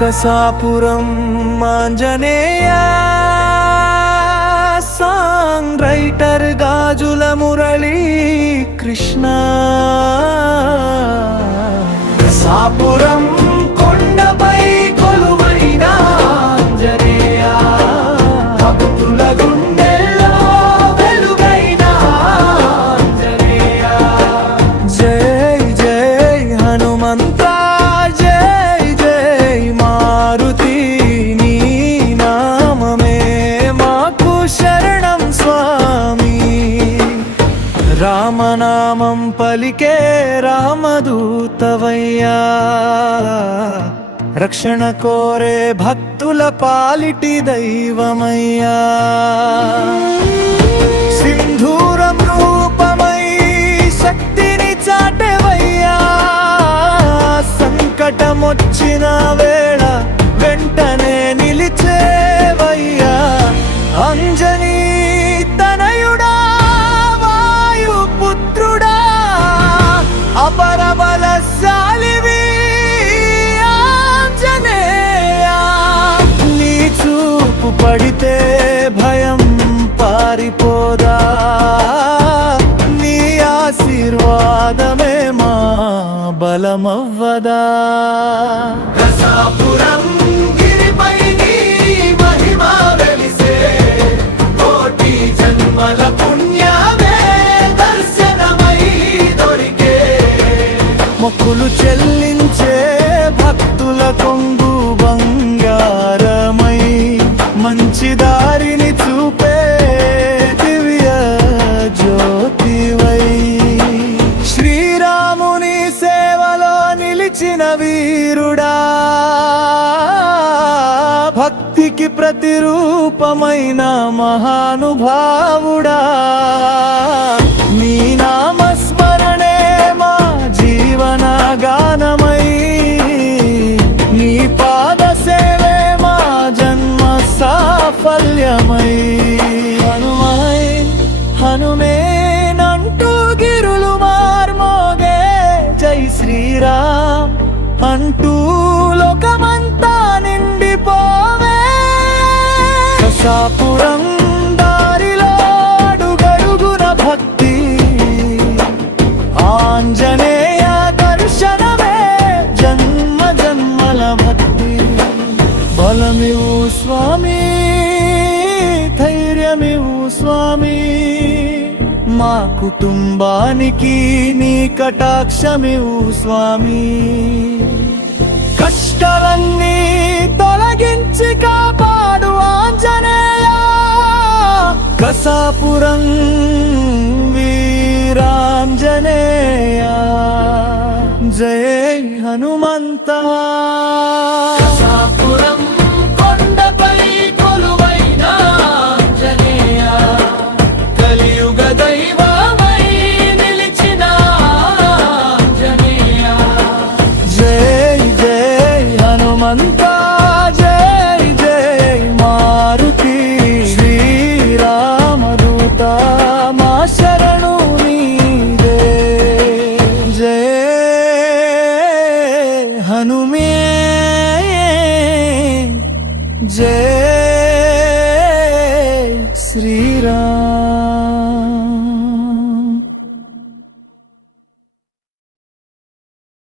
Kasapuram Anjaneya song writer గాజుల మురళీ కృష్ణ కసాపురం కొండపై కొలువైన ఆంజనేయ భక్తుల గుండెల్లో వెలుగైన ఆంజనేయ జై జై హనుమంత జై జై మారుతి నీ నామమే మాకు శరణం స్వామి రామనామం పలికే రామదూతవయ్యా రక్షణ కోరే భక్తుల పాలిటి దైవమయ్యా సింధూరం రూపమై శక్తిని చాటెవయ్యా సంకటమొచ్చిన వేళ వెంటనే నిలిచేవయ్యా అంజనీ తనయుడా వాయుపుత్రుడా అపరబలశాలివి ఆంజనేయ నీ చూపు పడితే భయం పారిపోదా నీ ఆశీర్వాదమే మా బలమవ్వదా కసాపురం గిరిపై నీ మహిమ వెలిసే కోటి జన్మల పుణ్యమే దర్శనమై దొరికే మొక్కులు చెల్లించే భక్తుల కొంగు బంగారమై మంచి దారిని చూపే దివ్య జ్యోతివై శ్రీరాముని సేవలో నిలిచిన వీరుడా భక్తికి ప్రతిరూపమైన మహానుభావుడా నీ నామస్మరణే మా జీవన గానమై నీ పాద సేవే మా జన్మ సాఫల్యమై హనుమాయ్ హనుమేనంటూ గిరులు మార్మోగే జై శ్రీరామ్ అంటూ లోకమంతా నిండిపోవే కసాపురం దారిలో అడుగడుగున భక్తి ఆంజనేయ దర్శనమే జన్మ జన్మల భక్తి బలమివు స్వామి ధైర్యమివు స్వామి మా కుటుంబానికి నీ కటాక్షమివు స్వామి కష్టాలన్నీ తొలగించి కాపాడు ఆంజనేయ కసాపురం వీరాంజనేయ జై హనుమంత కసాపురం కొండపై కొలువైన ఆంజనేయ కలియుగ దైవమై నిలిచిన ఆంజనేయ జై జై హనుమంత జై జై మారుతి శ్రీరామదూత మా శరణు నీవే జై హనుమే జై శ్రీరామ్